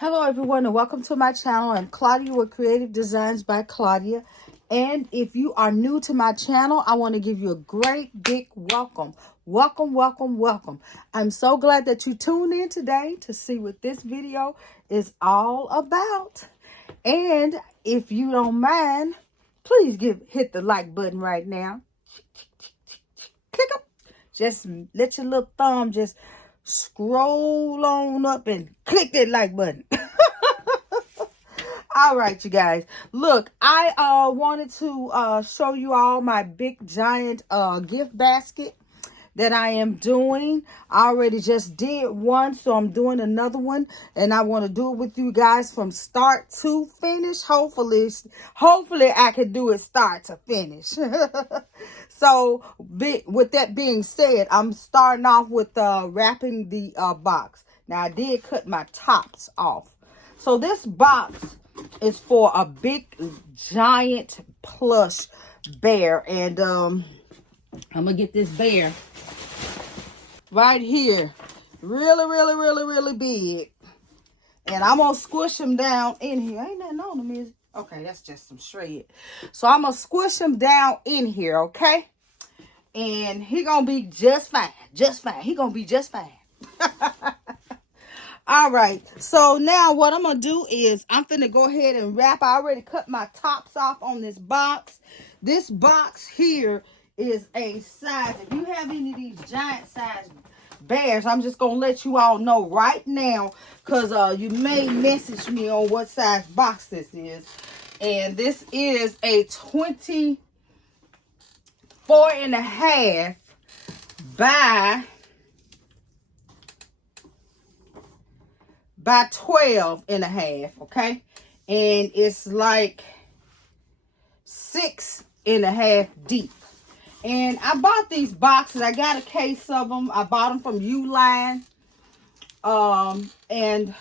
Hello everyone and welcome to my channel. I'm Claudia with Creative Designs by Claudia. And if you are new to my channel, I want to give you a great big welcome. Welcome, welcome, welcome. I'm so glad that you tuned in today to see what this video is all about. And if you don't mind, please hit the like button right now. Click up. Just let your little thumb just scroll on up and click that like button. All right, you guys. Look, I wanted to show you all my big giant gift basket that I am doing. I already just did one, so I'm doing another one, and I want to do it with you guys from start to finish. Hopefully I can do it start to finish. So with that being said, I'm starting off with wrapping the box. Now I did cut my tops off. So this box is for a big giant plush bear, and I'm gonna get this bear right here really big, and I'm gonna squish him down in here. Ain't nothing on him, is it? Okay, that's just some shred. So I'm gonna squish him down in here, okay? And he gonna be just fine. He gonna be just fine. All right, so now what I'm gonna do is I'm finna go ahead and wrap. I already cut my tops off on this box. This box here is a size. If you have any of these giant size bears, I'm just gonna let you all know right now, because you may message me on what size box this is. And this is a 24.5 by 12.5, okay? And it's like 6.5 deep. And I bought these boxes. I got a case of them. I bought them from ULINE. And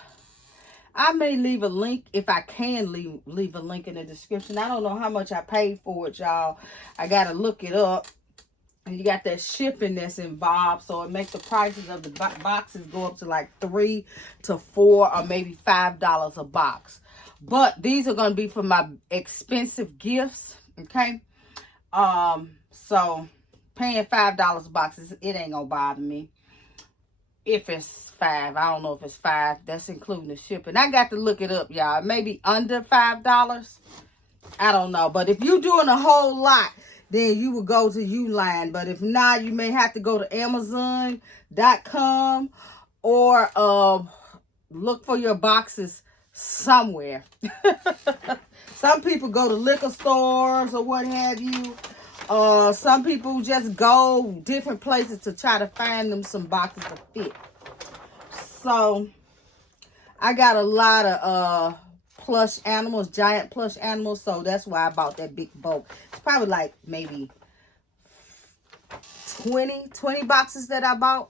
I may leave a link, if I can leave a link in the description. I don't know how much I paid for it, y'all. I got to look it up. And you got that shipping that's involved, so it makes the prices of the boxes go up to like $3 to $4 or maybe $5 a box. But these are going to be for my expensive gifts, okay? So paying $5 a box, it ain't gonna bother me. If it's $5, I don't know if it's $5. That's including the shipping. I got to look it up, y'all. Maybe under $5. I don't know. But if you're doing a whole lot, then you would go to ULINE. But if not, you may have to go to Amazon.com or look for your boxes somewhere. Some people go to liquor stores or what have you. Some people just go different places to try to find them some boxes that fit. So I got a lot of plush animals, giant plush animals, so that's why I bought that big bulk. It's probably like maybe 20 boxes that I bought.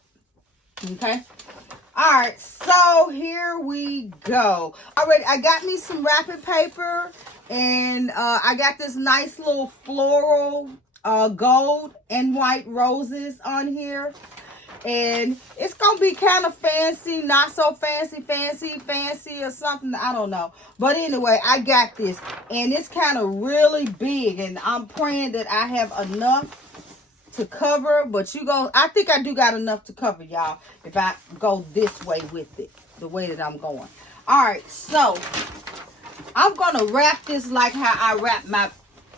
Okay. All right, so here we go. Alright, I got me some wrapping paper, and I got this nice little floral gold and white roses on here. And it's gonna be kind of fancy, not so fancy or something, I don't know. But anyway, I got this, and it's kind of really big, and I'm praying that I have enough to cover. But I think I do got enough to cover, y'all, if I go this way with it, the way that I'm going. All right, so I'm gonna wrap this like how I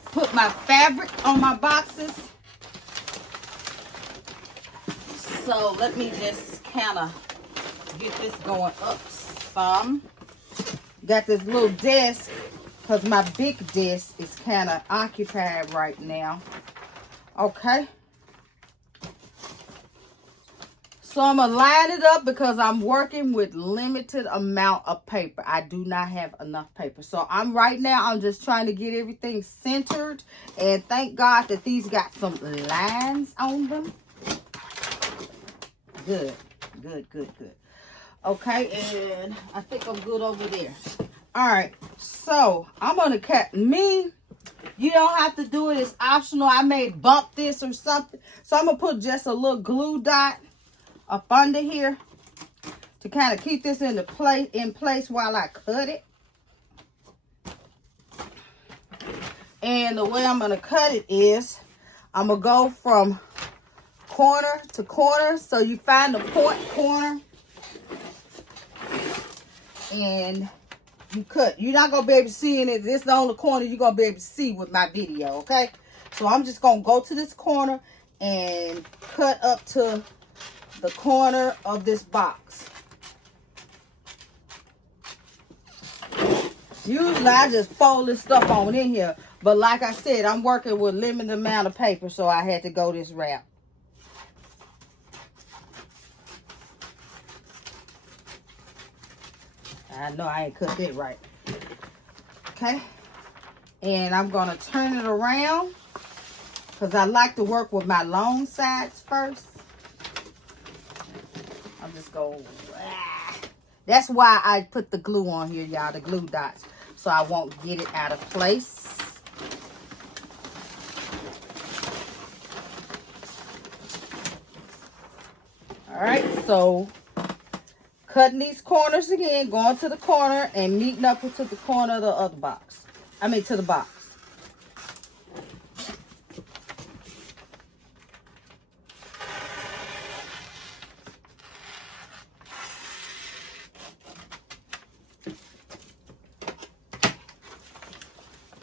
put my fabric on my boxes. So let me just kind of get this going up some. Got this little desk, because my big desk is kind of occupied right now. Okay. So I'm going to line it up because I'm working with limited amount of paper. I do not have enough paper. So I'm just trying to get everything centered. And thank God that these got some lines on them. Good. Okay, and I think I'm good over there. All right, so I'm going to cut you don't have to do it. It's optional. I may bump this or something. So I'm going to put just a little glue dot up under here. to kind of keep this in place while I cut it. And the way I'm going to cut it is I'm going to go from corner to corner. So you find the point corner and you cut. You're not going to be able to see in it. This is the only corner you're going to be able to see with my video, okay? So I'm just going to go to this corner and cut up to the corner of this box. Usually I just fold this stuff on in here. But like I said, I'm working with limited amount of paper, so I had to go this route. I know I ain't cut that right. Okay. And I'm going to turn it around because I like to work with my long sides first. I'm just going, that's why I put the glue on here, y'all, the glue dots, so I won't get it out of place. All right, so cutting these corners again, going to the corner and meeting up into the corner of the other box. To the box.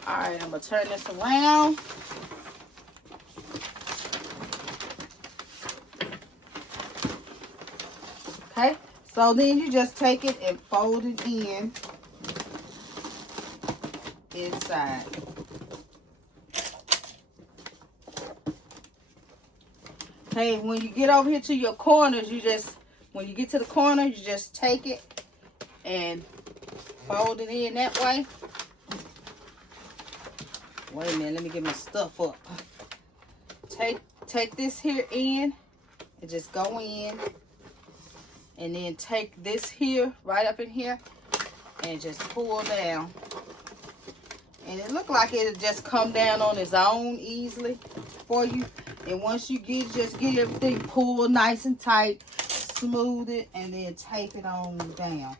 All right, I'm going to turn this around. Okay, so then you just take it and fold it in inside. Okay, when you get over here to your corners, when you get to the corner, you just take it and fold it in that way. Wait a minute, let me get my stuff up. Take this here in and just go in. And then take this here, right up in here, and just pull down. And it look like it'll just come down on its own easily for you. And once you just get everything pulled nice and tight, smooth it, and then tape it on down.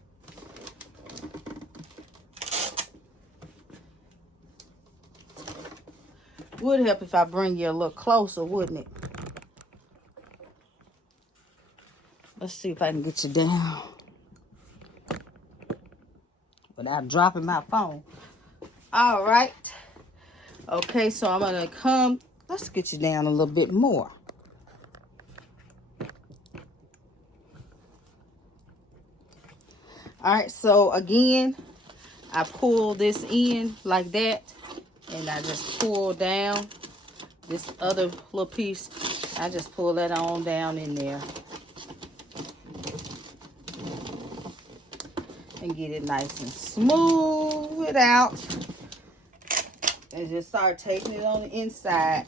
Would help if I bring you a little closer, wouldn't it? Let's see if I can get you down without dropping my phone. All right. Okay, so I'm going to let's get you down a little bit more. All right, so again, I pull this in like that, and I just pull down this other little piece. I just pull that on down in there. And get it nice and smooth it out. And just start taping it on the inside.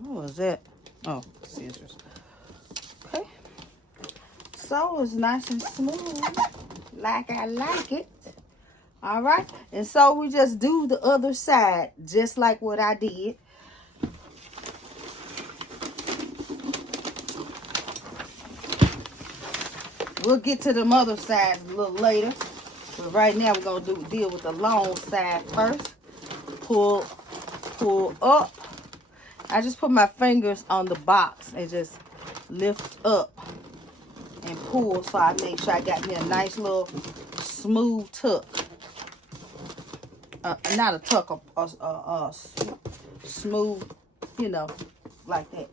What was that? Oh, scissors. Okay. So it's nice and smooth, like I like it. All right, and so we just do the other side, just like what I did. We'll get to them other sides a little later. But right now we're going to deal with the long side first. Pull up. I just put my fingers on the box and just lift up and pull, so I make sure I got me a nice little smooth tuck. Not a tuck, a smooth, you know, like that.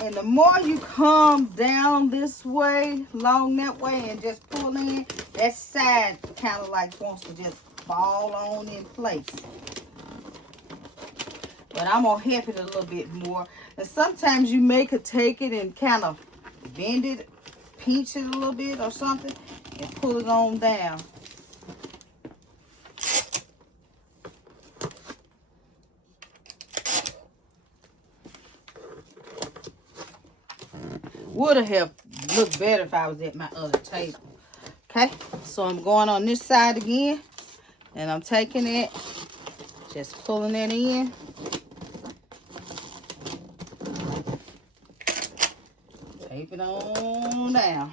And the more you come down this way, along that way, and just pull in, that side kind of like wants to just fall on in place. But I'm going to help it a little bit more. And sometimes you could take it and kind of bend it, pinch it a little bit or something, and pull it on down. Would have looked better if I was at my other table. Okay, so I'm going on this side again, and I'm taking it, just pulling it in. Tape it on down.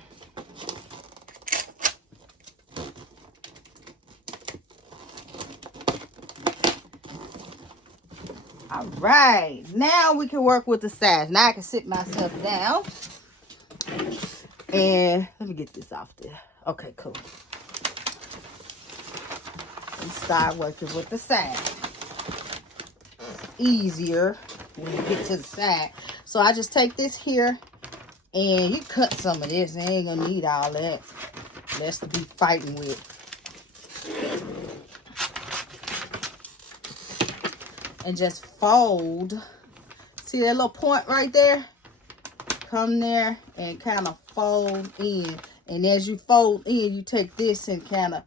All right, now we can work with the sides. Now I can sit myself down. And let me get this off there. Okay, cool. And start working with the side. Easier when you get to the side. So I just take this here and you cut some of this. I ain't gonna need all that. Less to be fighting with. And just fold. See that little point right there? Come there and kind of fold in. And as you fold in, you take this and kind of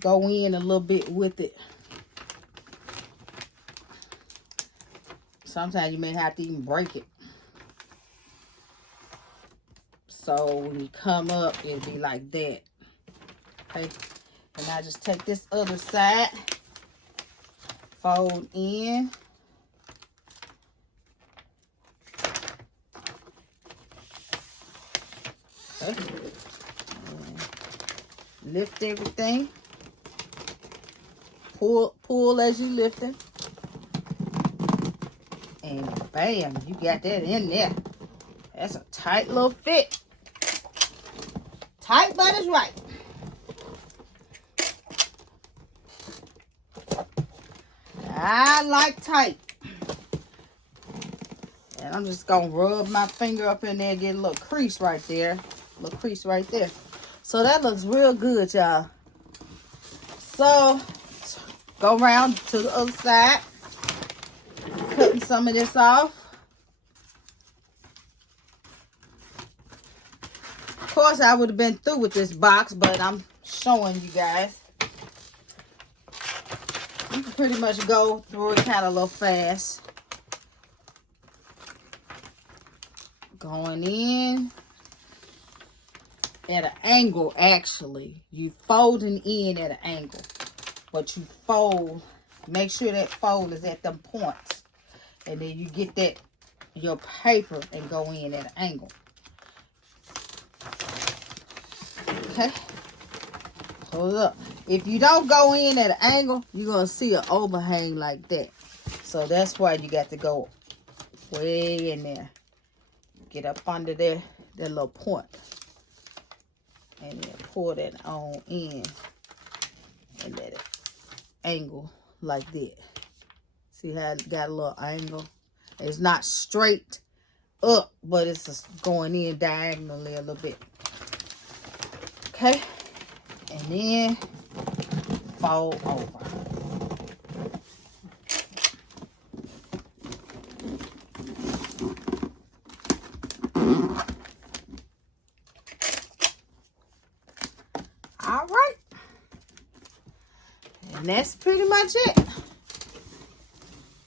go in a little bit with it. Sometimes you may have to even break it. So when you come up, it'll be like that. Okay. And I just take this other side, fold in. Okay. Lift everything. Pull as you lift it. And bam, you got that in there. That's a tight little fit. Tight, but it's right. I like tight. And I'm just going to rub my finger up in there and get a little crease right there. A little crease right there. So that looks real good, y'all. So, go around to the other side. Cutting some of this off. Of course, I would have been through with this box, but I'm showing you guys. You can pretty much go through it kind of a little fast. Going in at an angle, actually. You folding in at an angle. But you fold, make sure that fold is at them points. And then you get that, your paper, and go in at an angle. Okay. Hold up. If you don't go in at an angle, you're going to see an overhang like that. So that's why you got to go way in there. Get up under there, that little point. And then pull that on in. And let it angle like that. See how it got a little angle? It's not straight up, but it's just going in diagonally a little bit. Okay. And then fold over. All right. And that's pretty much it.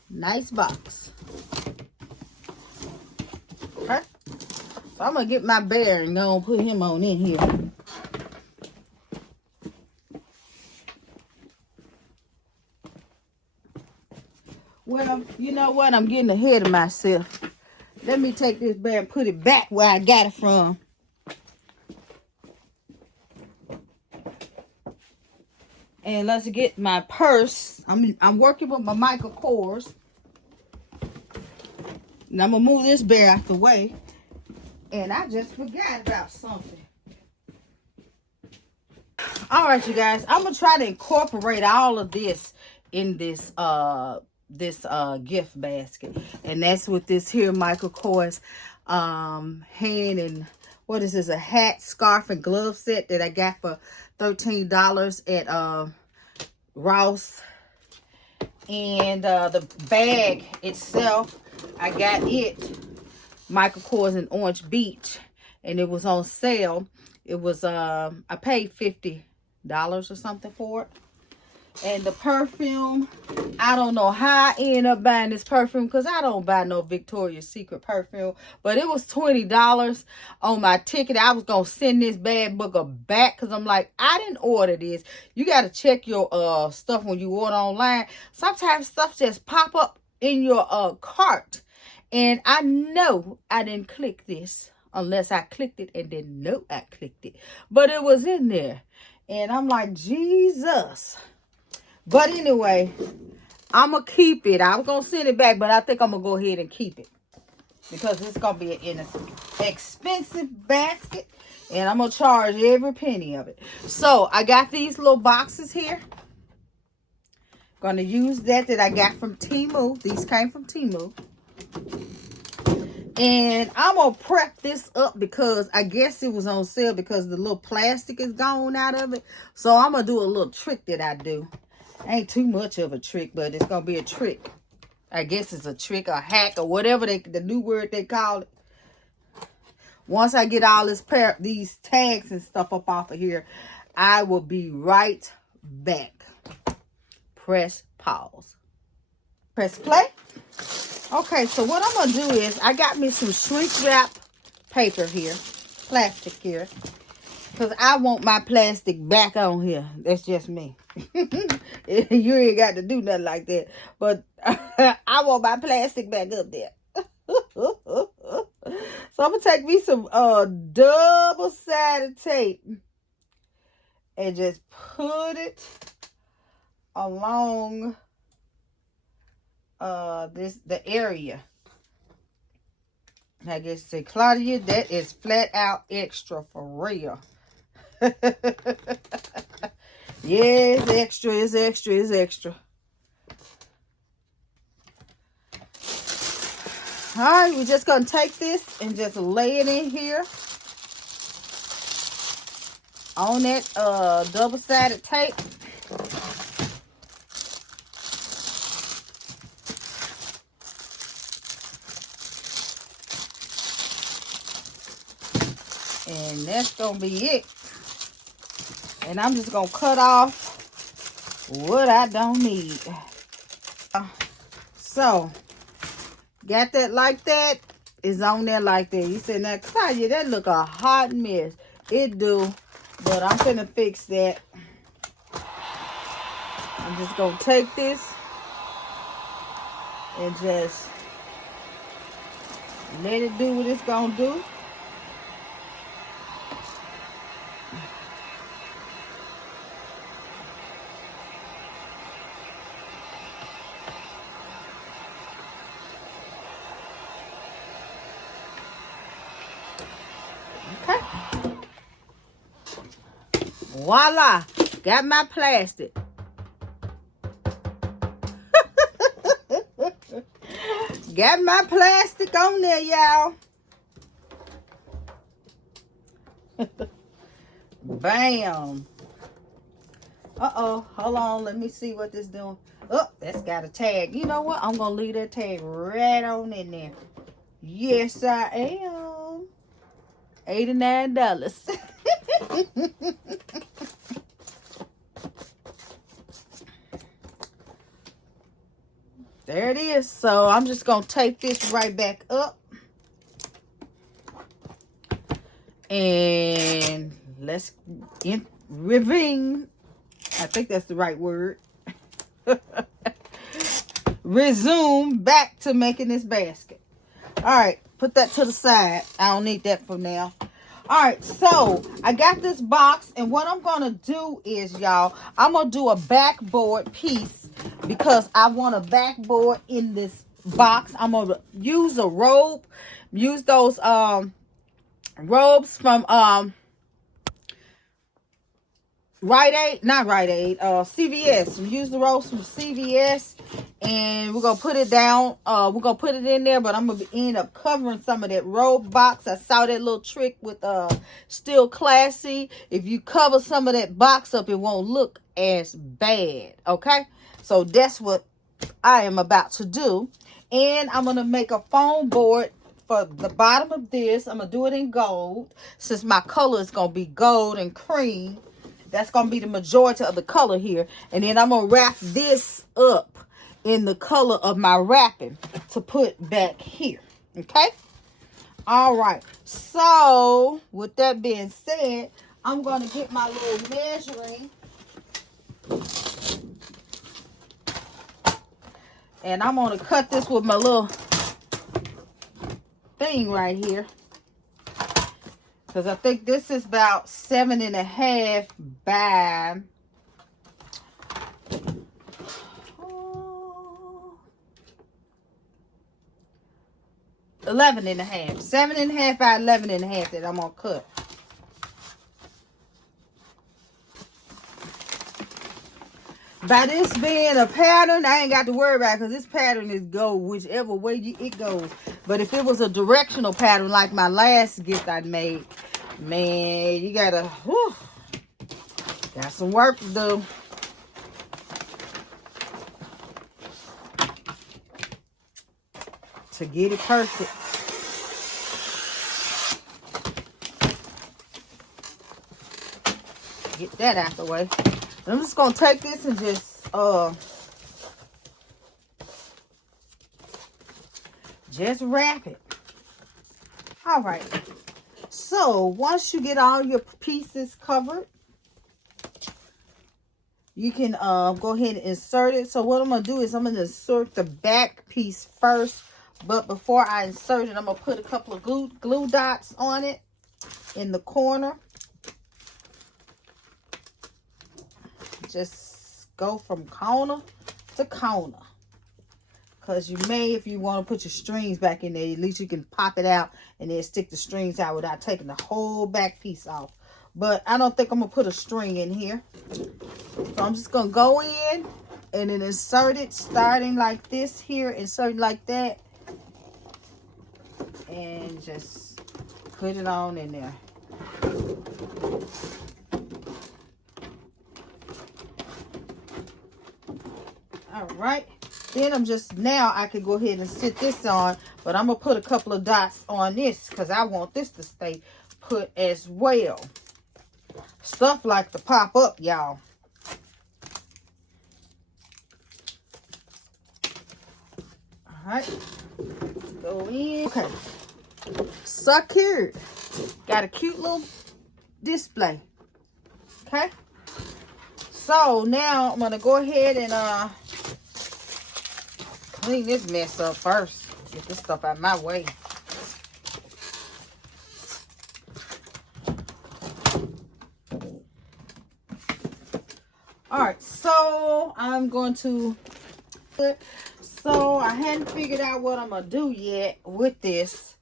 Nice box. Okay. So I'm going to get my bear and go and put him on in here. Well, you know what? I'm getting ahead of myself. Let me take this bear and put it back where I got it from. And let's get my purse. I'm working with my Michael Kors. And I'm going to move this bear out the way. And I just forgot about something. All right, you guys. I'm going to try to incorporate all of this in this gift basket. And that's with this here Michael Kors hand and what is this, a hat, scarf, and glove set that I got for $13 at Ross. And the bag itself, I got it Michael Kors in Orange Beach, and it was on sale. It was I paid $50 or something for it. And the perfume, I don't know how I ended up buying this perfume because I don't buy no Victoria's Secret perfume. But it was $20 on my ticket. I was going to send this bad booger back because I'm like, I didn't order this. You got to check your stuff when you order online. Sometimes stuff just pop up in your cart. And I know I didn't click this unless I clicked it and didn't know I clicked it. But it was in there. And I'm like, Jesus. But anyway, I'm going to keep it. I was going to send it back, but I think I'm going to go ahead and keep it. Because it's going to be an expensive basket. And I'm going to charge every penny of it. So, I got these little boxes here. Going to use that I got from Temu. These came from Temu. And I'm going to prep this up because I guess it was on sale because the little plastic is gone out of it. So, I'm going to do a little trick that I do. Ain't too much of a trick, but it's gonna be a trick. I guess it's a trick, a hack, or whatever the new word they call it. Once I get all these tags and stuff up off of here, I will be right back. Press pause. Press play. Okay, so what I'm gonna do is I got me some shrink wrap paper here, plastic here. Because I want my plastic back on here. That's just me. You ain't got to do nothing like that. But I want my plastic back up there. So I'm going to take me some double-sided tape. And just put it along the area. I guess say, Claudia, that is flat out extra for real. Yeah, it's extra, it's extra, it's extra. Alright, we're just going to take this and just lay it in here. On that double-sided tape. And that's going to be it. And I'm just going to cut off what I don't need. So, got that like that. It's on there like that. You said, now, Claudia, that look a hot mess. It do. But I'm finna fix that. I'm just going to take this. And just let it do what it's going to do. Voila, got my plastic. Got my plastic on there, y'all. Bam. Uh-oh, hold on, let me see what this doing. Oh, that's got a tag. You know what? I'm going to leave that tag right on in there. Yes, I am. $89. There it is. So I'm just going to take this right back up. And let's resume. I think that's the right word. Resume back to making this basket. All right, put that to the side. I don't need that for now. All right, so I got this box, and what I'm going to do is, y'all, I'm going to do a backboard piece because I want a backboard in this box. I'm going to use a robe, use those robes from CVS. Use the rolls from CVS, and we're gonna put it down. We're gonna put it in there, but I'm gonna end up covering some of that robe box. I saw that little trick with Still Classy. If you cover some of that box up, it won't look as bad. Okay, so that's what I am about to do, and I'm gonna make a foam board for the bottom of this. I'm gonna do it in gold since my color is gonna be gold and cream. That's going to be the majority of the color here. And then I'm going to wrap this up in the color of my wrapping to put back here. Okay? All right. So, with that being said, I'm going to get my little measuring. And I'm going to cut this with my little thing right here. Because I think this is about 7.5 by 11.5. 7.5 by 11.5 that I'm going to cut. By this being a pattern, I ain't got to worry about it because this pattern is go whichever way it goes. But if it was a directional pattern like my last gift I made, man, you gotta, whew, got some work to do. To get it perfect. Get that out the way. I'm just gonna take this and just wrap it. All right. So once you get all your pieces covered, you can go ahead and insert it. So what I'm gonna do is I'm gonna insert the back piece first. But before I insert it, I'm gonna put a couple of glue dots on it in the corner. Just go from corner to corner. Because you may, if you want to put your strings back in there, at least you can pop it out and then stick the strings out without taking the whole back piece off. But I don't think I'm going to put a string in here. So I'm just going to go in and then insert it, starting like this here, insert like that. And just put it on in there. All right. Then I'm just, now I can go ahead and sit this on, but I'm going to put a couple of dots on this because I want this to stay put as well. Stuff like to pop up, y'all. All right. Let's go in. Okay. Secured. Got a cute little display. Okay. So now I'm going to go ahead and clean this mess up first. Get this stuff out of my way. Alright, so I'm going to so I hadn't figured out what I'm going to do yet with this.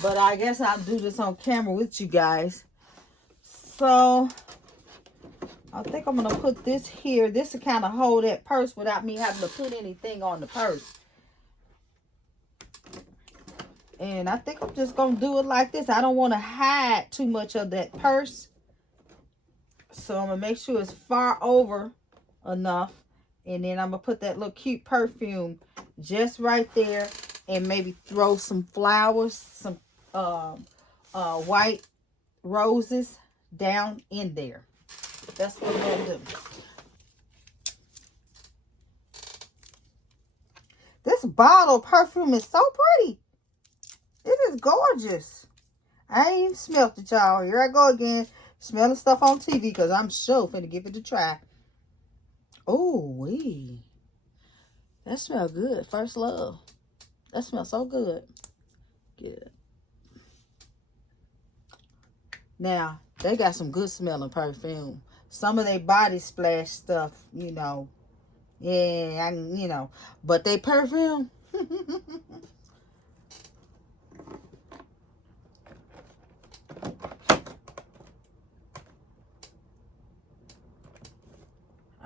But I guess I'll do this on camera with you guys. So I think I'm going to put this here. This will kind of hold that purse without me having to put anything on the purse. And I think I'm just going to do it like this. I don't want to hide too much of that purse. So I'm going to make sure it's far over enough. And then I'm going to put that little cute perfume just right there. And maybe throw some flowers, some white roses down in there. That's what I'm going to do. This bottle of perfume is so pretty. It is gorgeous. I ain't even smelt it, y'all. Here I go again. Smelling stuff on TV because I'm sure finna give it a try. Oh, wee. That smells good. First Love. That smells so good. Good. Now, they got some good smelling perfume. Some of their body splash stuff, you know. Yeah, you know. But they perfume.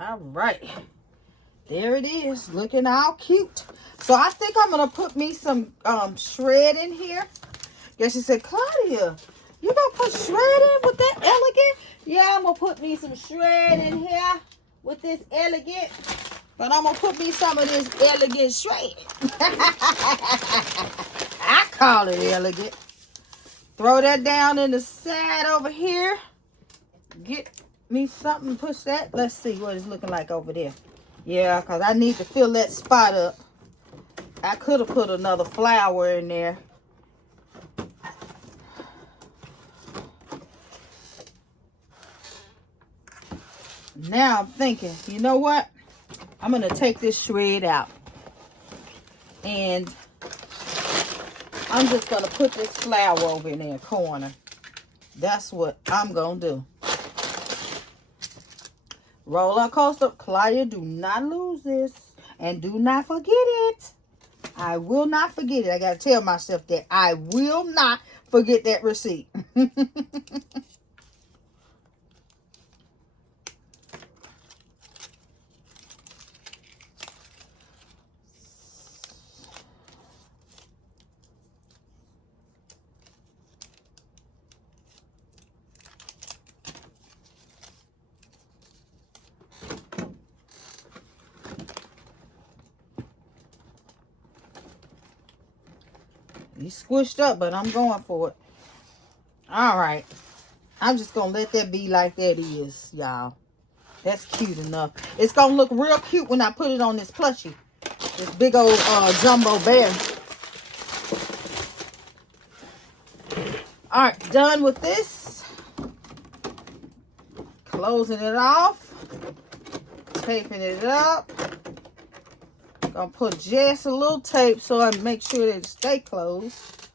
All right. There it is. Looking all cute. So I think I'm going to put me some shred in here. Yeah, she said, Claudia, you going to put shred in with that elegant? Yeah, I'm going to put me some shred in here with this elegant. But I'm going to put me some of this elegant shred. I call it elegant. Throw that down in the side over here. Get me something to push that. Let's see what it's looking like over there. Yeah, because I need to fill that spot up. I could have put another flower in there. Now I'm thinking, you know what? I'm going to take this shred out. And I'm just going to put this flower over in the corner. That's what I'm going to do. Roller coaster. Claudia, do not lose this. And do not forget it. I will not forget it. I got to tell myself that I will not forget that receipt. He's squished up, but I'm going for it. All right. I'm just going to let that be like that is, y'all. That's cute enough. It's going to look real cute when I put it on this plushie. This big old jumbo bear. All right. Done with this. Closing it off. Taping it up. Gonna put just a little tape so I make sure that it stay closed.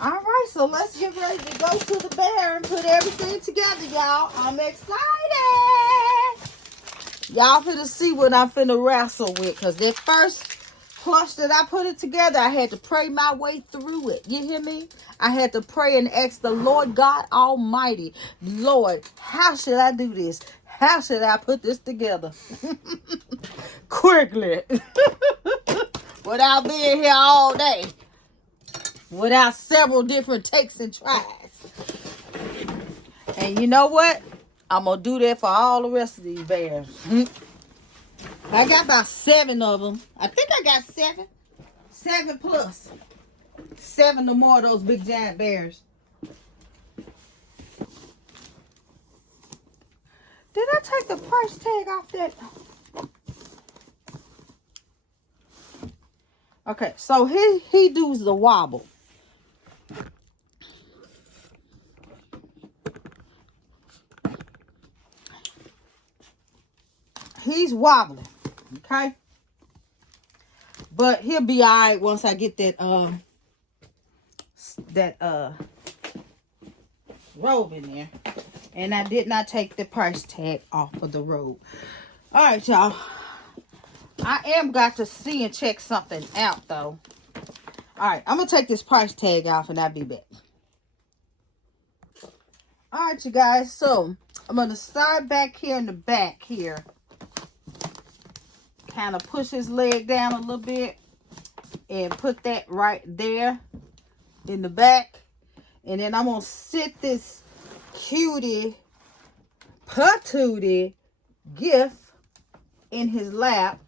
All right, so let's get ready to go to the bear and put everything together, y'all. I'm excited. Y'all finna see what I'm finna wrestle with, because that first plush that I put it together, I had to pray my way through it. You hear me? I had to pray and ask the Lord God Almighty, Lord, how should I do this? How should I put this together? Quickly. Without being here all day. Without several different takes and tries. And you know what? I'm going to do that for all the rest of these bears. I got about 7 of them. I think I got 7. 7 plus. 7 or more of those big giant bears. Did I take the price tag off that? Okay, so he does the wobble. He's wobbling, okay? But he'll be all right once I get that robe in there. And I did not take the price tag off of the robe. All right, y'all. I am got to see and check something out, though. All right, I'm going to take this price tag off and I'll be back. All right, you guys. So, I'm going to start back here in the back here. Kind of push his leg down a little bit. And put that right there in the back. And then I'm going to sit this Qty patootie gift in his lap.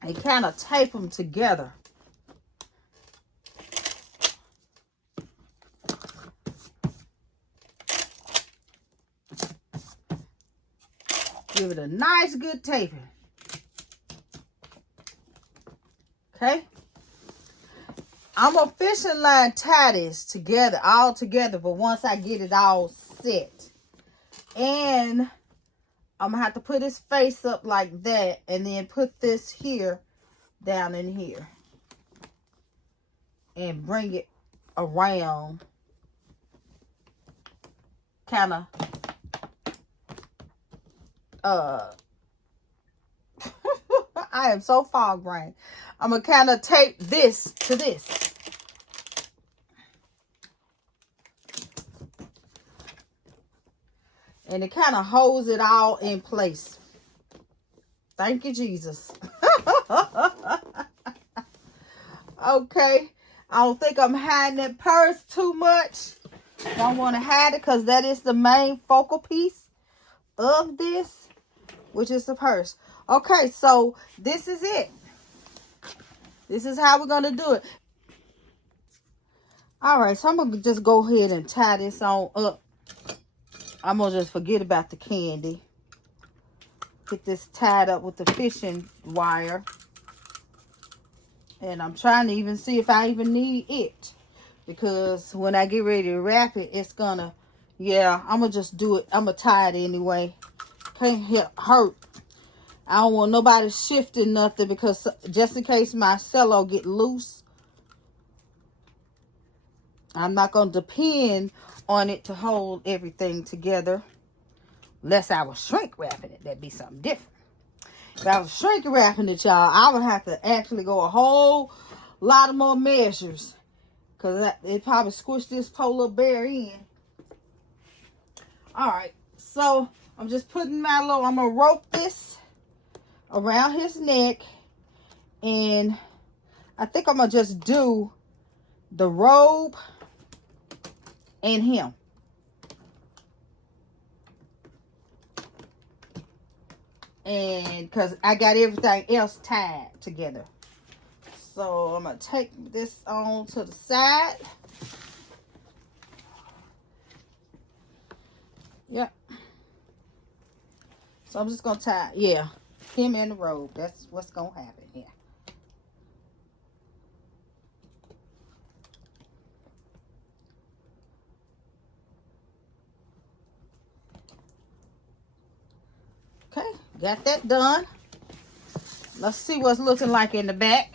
And kind of tape them together. Give it a nice good taping. Okay. I'm gonna fishing line tie this together, all together, but once I get it all set. And I'm gonna have to put his face up like that and then put this here down in here. And bring it around. Kind of I am so fog brain. I'm gonna kind of tape this to this. And it kind of holds it all in place. Thank you, Jesus. Okay. I don't think I'm hiding that purse too much. Don't want to hide it because that is the main focal piece of this, which is the purse. Okay, so this is it. This is how we're going to do it. All right, so I'm going to just go ahead and tie this on up. I'm going to just forget about the candy. Get this tied up with the fishing wire. And I'm trying to even see if I even need it. Because when I get ready to wrap it, it's going to, yeah, I'm going to just do it. I'm going to tie it anyway. Can't hurt. I don't want nobody shifting nothing because just in case my cello get loose, I'm not going to depend on it to hold everything together. Unless I was shrink wrapping it. That'd be something different. If I was shrink wrapping it, y'all, I would have to actually go a whole lot of more measures. Because it probably squished this poor little bear in. Alright. So, I'm just putting my little, I'm going to rope this around his neck. And I think I'm going to just do the robe and him. And because I got everything else tied together. So I'm going to take this on to the side. Yep. So I'm just going to tie, yeah, him in the robe. That's what's going to happen here. Okay, got that done. Let's see what's looking like in the back.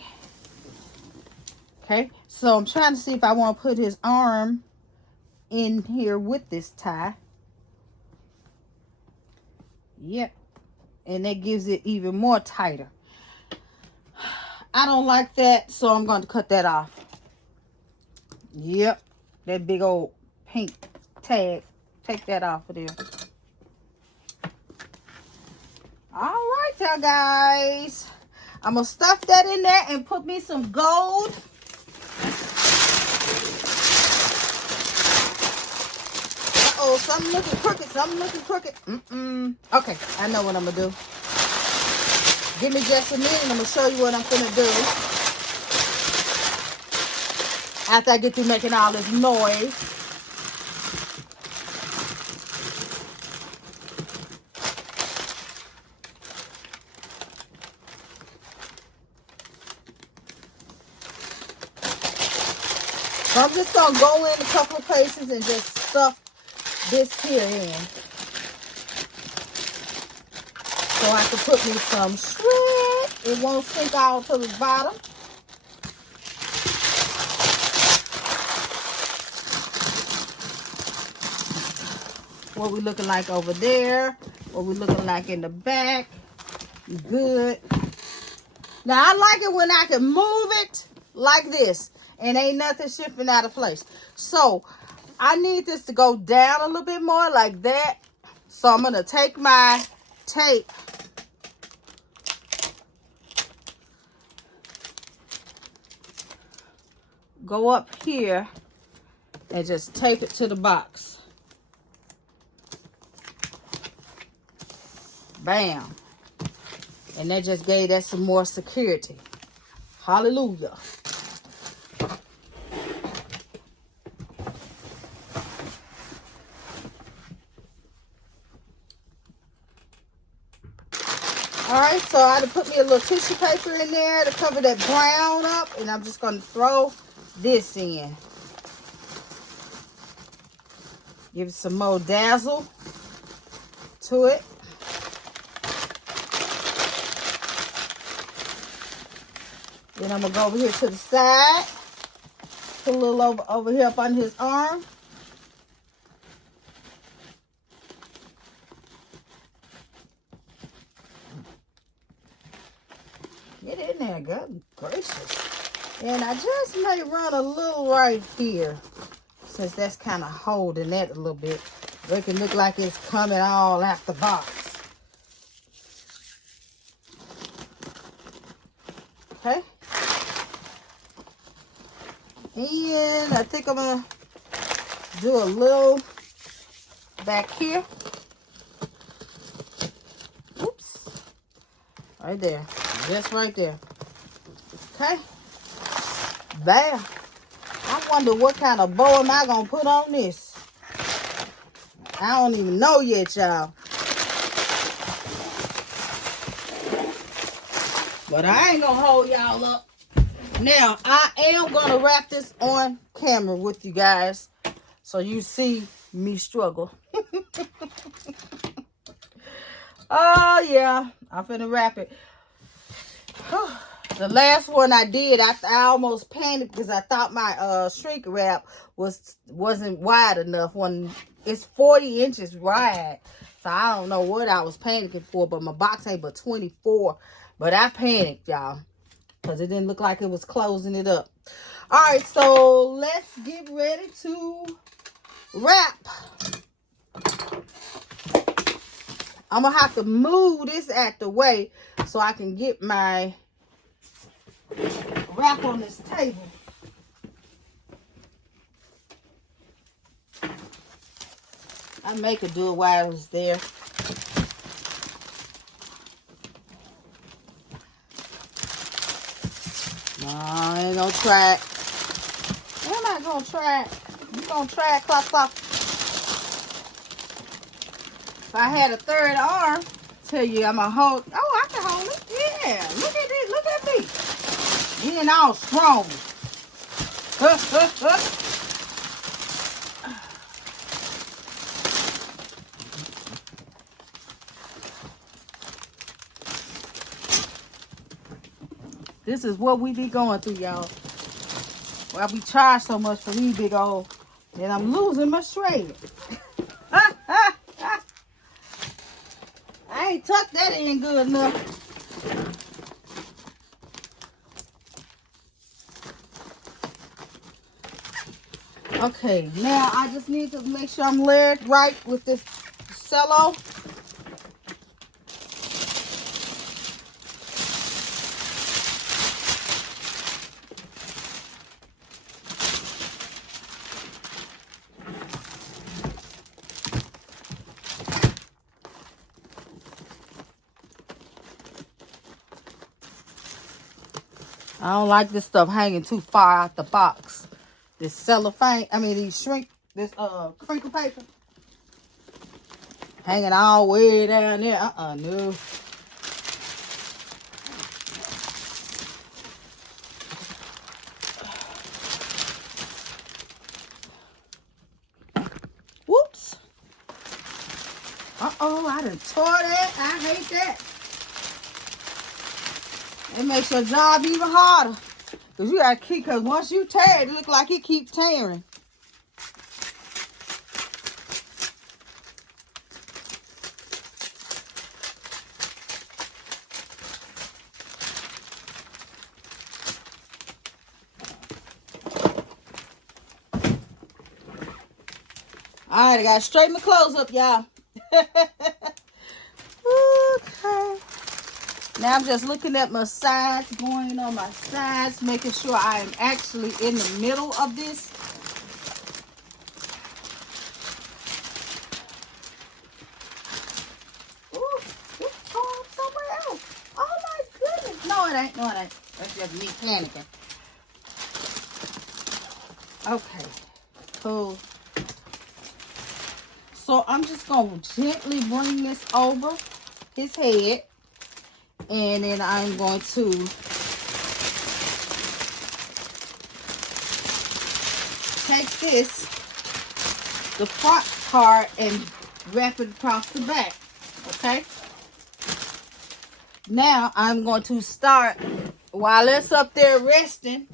Okay, so I'm trying to see if I want to put his arm in here with this tie. Yep, and that gives it even more tighter. I don't like that, so I'm going to cut that off. Yep, that big old pink tag. Take that off of there. All right, y'all guys. I'm going to stuff that in there and put me some gold. Uh-oh, something looking crooked. Something looking crooked. Okay, I know what I'm going to do. Give me just a minute. I'm going to show you what I'm going to do. After I get through making all this noise. So I'm just going to go in a couple of places and just stuff this here in. So I can put me some shred. It won't sink all to the bottom. What we looking like over there. What we looking like in the back. Good. Now I like it when I can move it like this. And ain't nothing shifting out of place. So I need this to go down a little bit more like that. So I'm going to take my tape. Go up here. And just tape it to the box. Bam. And that just gave that some more security. Hallelujah. Alright, so I had to put me a little tissue paper in there to cover that brown up. And I'm just going to throw this in. Give it some more dazzle to it. Then I'm going to go over here to the side. Put a little over here up on his arm. Get in there, good gracious. And I just may run a little right here. Since that's kind of holding that a little bit. Make it look like it's coming all out the box. Okay. And I think I'm going to do a little back here. Oops. Right there. Just right there. Okay. Bam. All wonder what kind of bow am I going to put on this. I don't even know yet, y'all. But I ain't going to hold y'all up. Now, I am going to wrap this on camera with you guys. So you see me struggle. Oh, yeah. I'm finna wrap it. The last one I did, I almost panicked because I thought my shrink wrap wasn't wide enough. When it's 40 inches wide, so I don't know what I was panicking for. But my box ain't but 24. But I panicked, y'all, because it didn't look like it was closing it up. All right, so let's get ready to wrap. I'm gonna have to move this out the way so I can get my wrap on this table. I may could do it while I was there. No, I ain't gonna try it. I'm not gonna try it. You gonna try it, clock, clock. If I had a third arm, tell you I'm gonna hold. Oh, I can hold it. Yeah, look at this. Look at me. Being all strong. This is what we be going through, y'all. Why we charge so much for these big old, and I'm losing my shred. I ain't tucked that in good enough. Okay, now I just need to make sure I'm layered right with this cello. I don't like this stuff hanging too far out the box. This cellophane, this crinkle paper. Hanging all the way down there. No. Whoops. I done tore that. I hate that. It makes your job even harder. Because you got to keep, because once you tear it, it looks like it keeps tearing. All right, I got to straighten my clothes up, y'all. Okay. Now I'm just looking at my sides, going on my sides, making sure I am actually in the middle of this. Ooh, it's going somewhere else. Oh my goodness. No, it ain't. No, it ain't. That's just me panicking. Okay. Cool. So I'm just going to gently bring this over his head. And then I'm going to take the front part, and wrap it across the back. Okay? Now I'm going to start, while it's up there resting,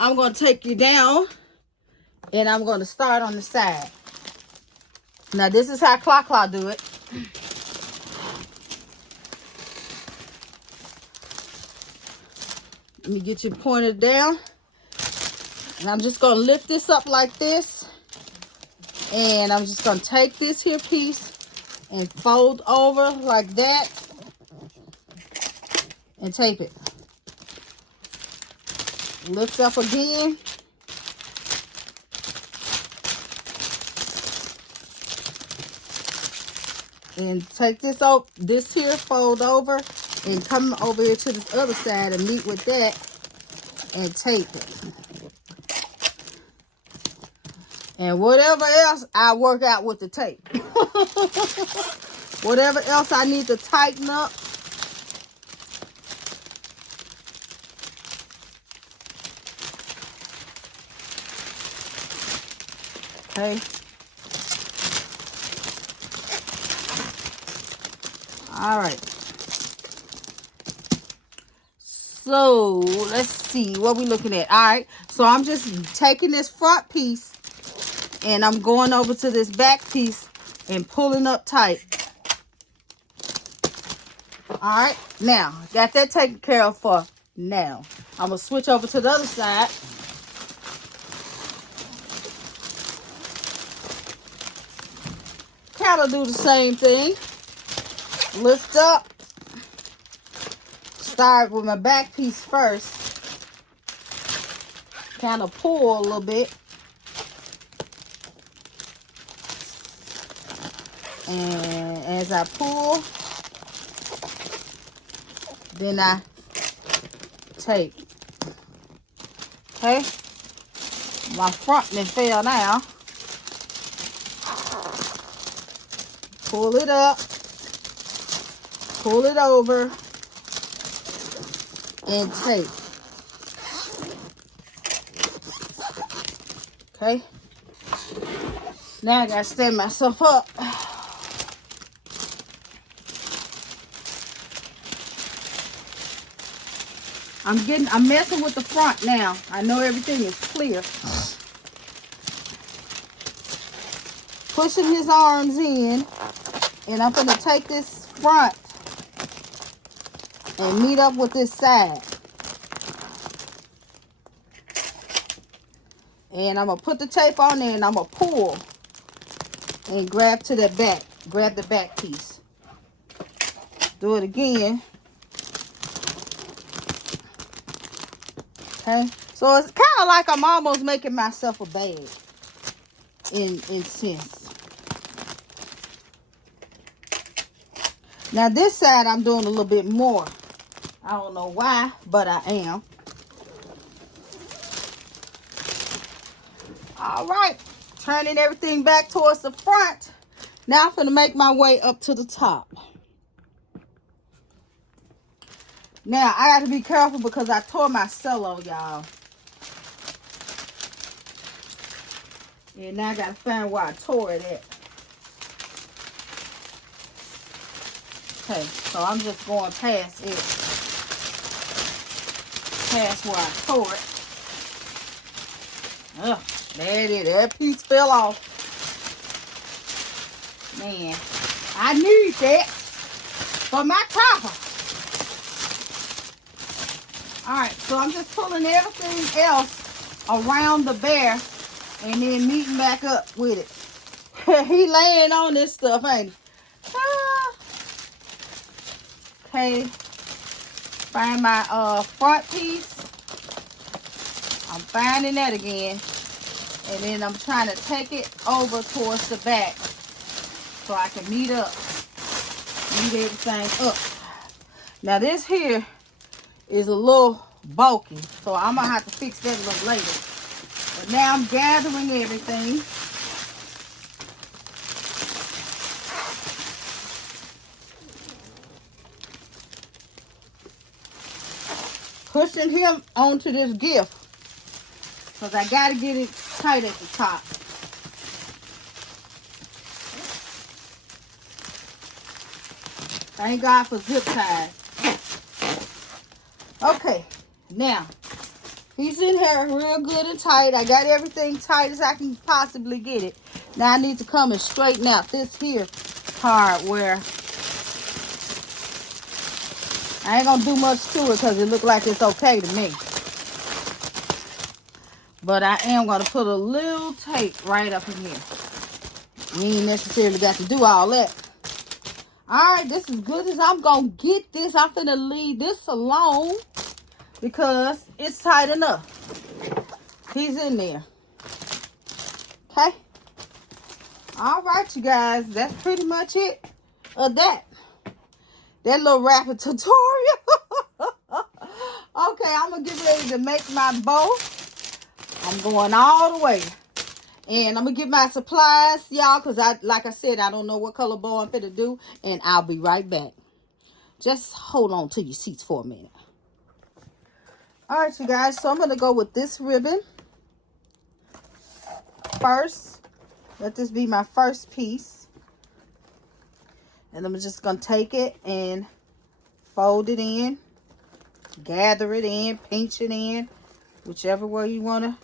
I'm going to take you down, and I'm going to start on the side. Now this is how Clock do it. Let me get you pointed down. And I'm just going to lift this up like this. And I'm just going to take this here piece and fold over like that. And tape it. Lift up again. And take this here, fold over. And come over here to this other side and meet with that and tape it. And whatever else I work out with the tape. Whatever else I need to tighten up. Okay. All right. So let's see what we looking at. All right. So I'm just taking this front piece and I'm going over to this back piece and pulling up tight. All right. Now, got that taken care of for now. I'm going to switch over to the other side. Kind of do the same thing. Lift up. Start with my back piece first. Kind of pull a little bit. And as I pull, then I tape. Okay. My front then fell down. Pull it up. Pull it over. And tape. Okay. Now I gotta stand myself up. I'm messing with the front now. I know everything is clear. Pushing his arms in, and I'm gonna take this front and meet up with this side. And I'm going to put the tape on there and I'm going to pull and grab to the back. Grab the back piece. Do it again. Okay. So it's kind of like I'm almost making myself a bag in sense. Now this side I'm doing a little bit more. I don't know why, but I am. All right, turning everything back towards the front. Now I'm going to make my way up to the top. Now, I got to be careful because I tore my cello, y'all. And now I got to find where I tore it at. Okay, so I'm just going past it. Past where I tore it. Ugh. There it is. That piece fell off. Man, I need that for my topper. Alright, so I'm just pulling everything else around the bear and then meeting back up with it. He laying on this stuff, ain't he? Okay. Find my front piece. I'm finding that again. And then I'm trying to take it over towards the back so I can meet everything up. Now this here is a little bulky, so I'm going to have to fix that a little later. But now I'm gathering everything. Pushing him onto this gift. Because I got to get it tight at the top. Thank God for zip ties. Okay, now, he's in here real good and tight. I got everything tight as I can possibly get it. Now I need to come and straighten out this here part where I ain't going to do much to it because it looks like it's okay to me. But I am going to put a little tape right up in here. You ain't necessarily got to do all that. Alright, this is good as I'm going to get this. I'm going to leave this alone because it's tight enough. He's in there. Okay. Alright, you guys. That's pretty much it of that. That little rapid tutorial. Okay, I'm going to get ready to make my bow. I'm going all the way. And I'm going to get my supplies, y'all, because like I said, I don't know what color bow I'm finna do. And I'll be right back. Just hold on to your seats for a minute. All right, you guys. So I'm going to go with this ribbon first. Let this be my first piece. And I'm just going to take it and fold it in. Gather it in. Pinch it in. Whichever way you want to.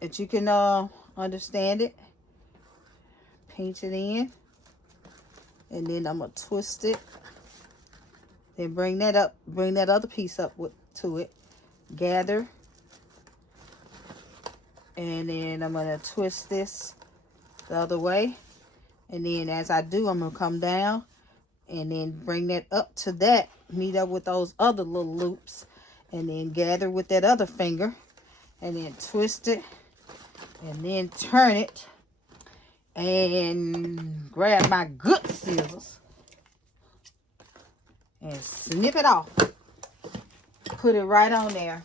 That you can understand it. Pinch it in. And then I'm going to twist it. Then bring that up. Bring that other piece up to it. Gather. And then I'm going to twist this the other way. And then as I do, I'm going to come down. And then bring that up to that. Meet up with those other little loops. And then gather with that other finger. And then twist it. And then turn it. And grab my good scissors. And snip it off. Put it right on there.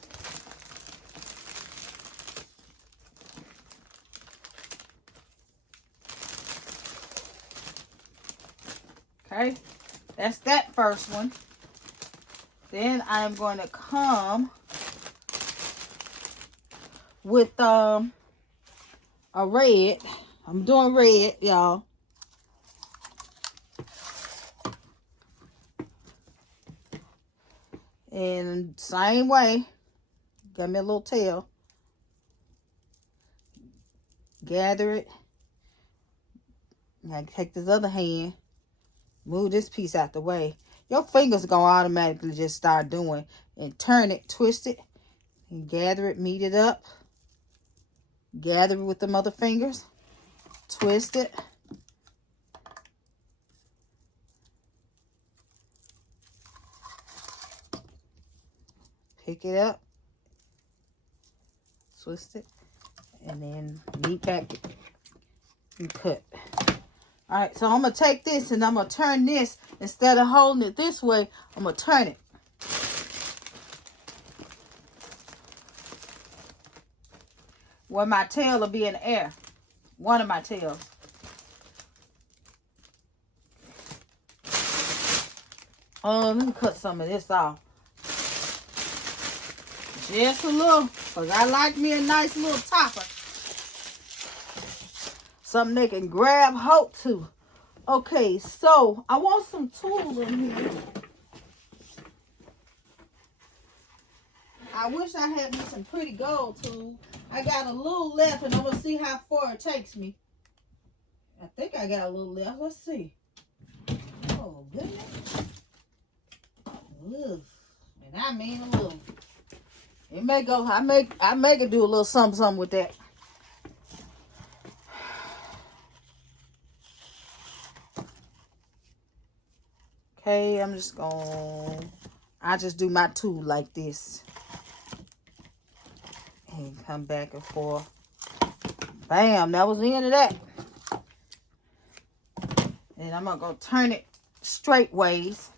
Okay, that's that first one. Then I'm going to come with a red. I'm doing red, y'all. And same way, got me a little tail. Gather it. I take this other hand. Move this piece out the way. Your fingers are going to automatically just start doing. And turn it, twist it. And gather it, meet it up. Gather it with them other fingers. Twist it. Pick it up. Twist it. And then meet back and cut. Alright, so I'm going to take this and I'm going to turn this. Instead of holding it this way, I'm going to turn it. Where my tail will be in the air. One of my tails. Oh, let me cut some of this off. Just a little. Because I like me a nice little topper. Something they can grab hold to. Okay, so I want some tools in here. I wish I had me some pretty gold tools. I got a little left and I'm going to see how far it takes me. I think I got a little left. Let's see. Oh, goodness. Ugh. And I mean a little. It may go, I may could do a little something with that. Okay, I just do my tool like this. And come back and forth. Bam, that was the end of that. And I'm going to go turn it straight ways.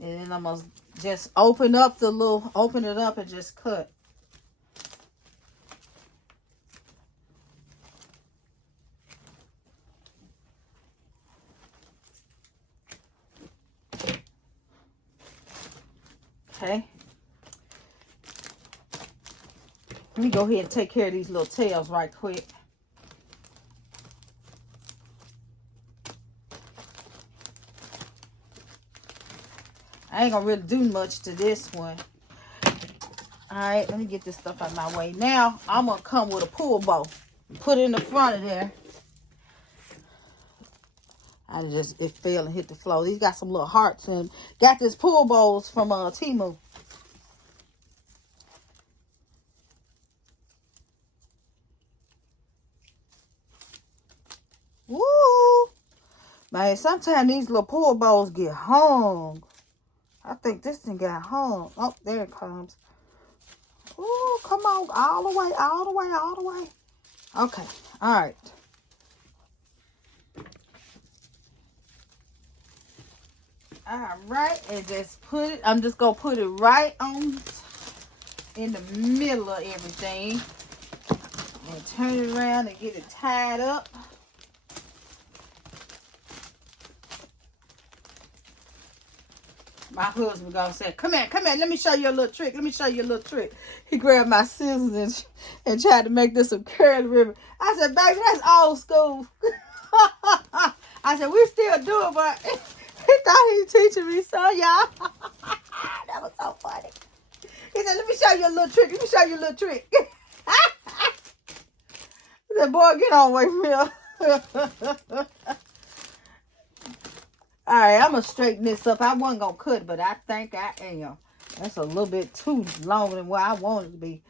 And then I'm going to just open it up and just cut. Okay. Let me go ahead and take care of these little tails right quick. I ain't gonna really do much to this one. Alright, let me get this stuff out of my way. Now, I'm gonna come with a pull bow. Put it in the front of there. It fell and hit the floor. These got some little hearts and got this pull bows from Temu. Woo! Man, sometimes these little pull bows get hung. I think this thing got hung. Oh, there it comes. Ooh, come on. All the way, all the way, all the way. Okay. All right. All right, and just put it, I'm just gonna put it right on in the middle of everything and turn it around and get it tied up. My husband gonna say, come here, let me show you a little trick. Let me show you a little trick. He grabbed my scissors and tried to make this some curly ribbon. I said, baby, that's old school. I said, we still do it, but he thought he was teaching me so, y'all. That was so funny. He said, let me show you a little trick. Let me show you a little trick. I said, boy, get on away from here. All right, I'm going to straighten this up. I wasn't going to cut, but I think I am. That's a little bit too long than what I want it to be.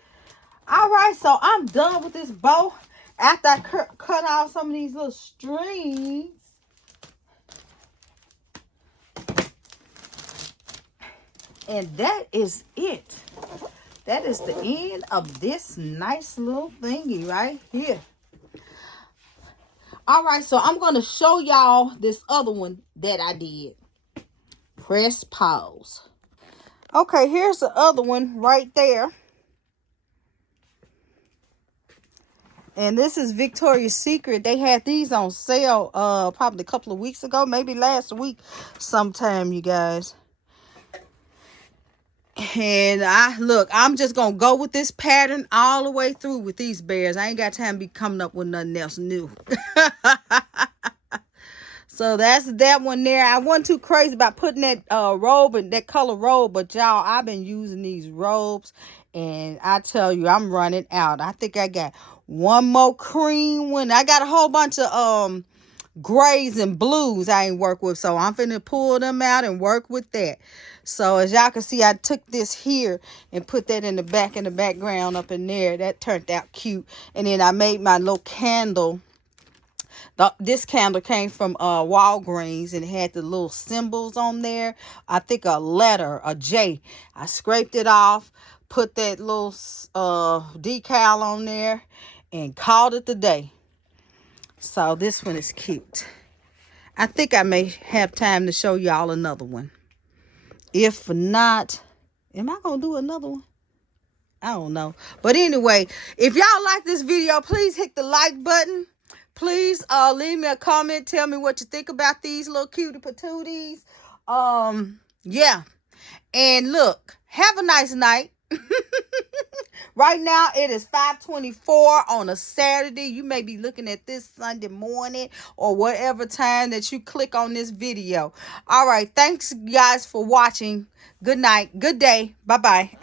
All right, so I'm done with this bow. After I cut off some of these little strings. And that is it. That is the end of this nice little thingy right here. All right, so I'm going to show y'all this other one that I did. Press pause. Okay, here's the other one right there. And this is Victoria's Secret. They had these on sale probably a couple of weeks ago, maybe last week sometime, you guys. And I'm just going to go with this pattern all the way through with these bears. I ain't got time to be coming up with nothing else new. So that's that one there. I wasn't too crazy about putting that robe and that color robe, but y'all, I've been using these robes, and I tell you, I'm running out. I think I got one more cream one. I got a whole bunch of grays and blues I ain't work with, so I'm finna pull them out and work with that. So as y'all can see, I took this here and put that in the background up in there. That turned out cute. And then I made my little candle. This candle came from Walgreens, and it had the little symbols on there. I think a letter, a J. I scraped it off, put that little decal on there, and called it the day. So this one is cute. I think I may have time to show y'all another one. If not, am I going to do another one? I don't know. But anyway, if y'all like this video, please hit the like button. Please leave me a comment. Tell me what you think about these little cutie patooties. Yeah. And look, have a nice night. Right now, it is 5:24 on a Saturday. You may be looking at this Sunday morning or whatever time that you click on this video. All right. Thanks, guys, for watching. Good night. Good day. Bye-bye.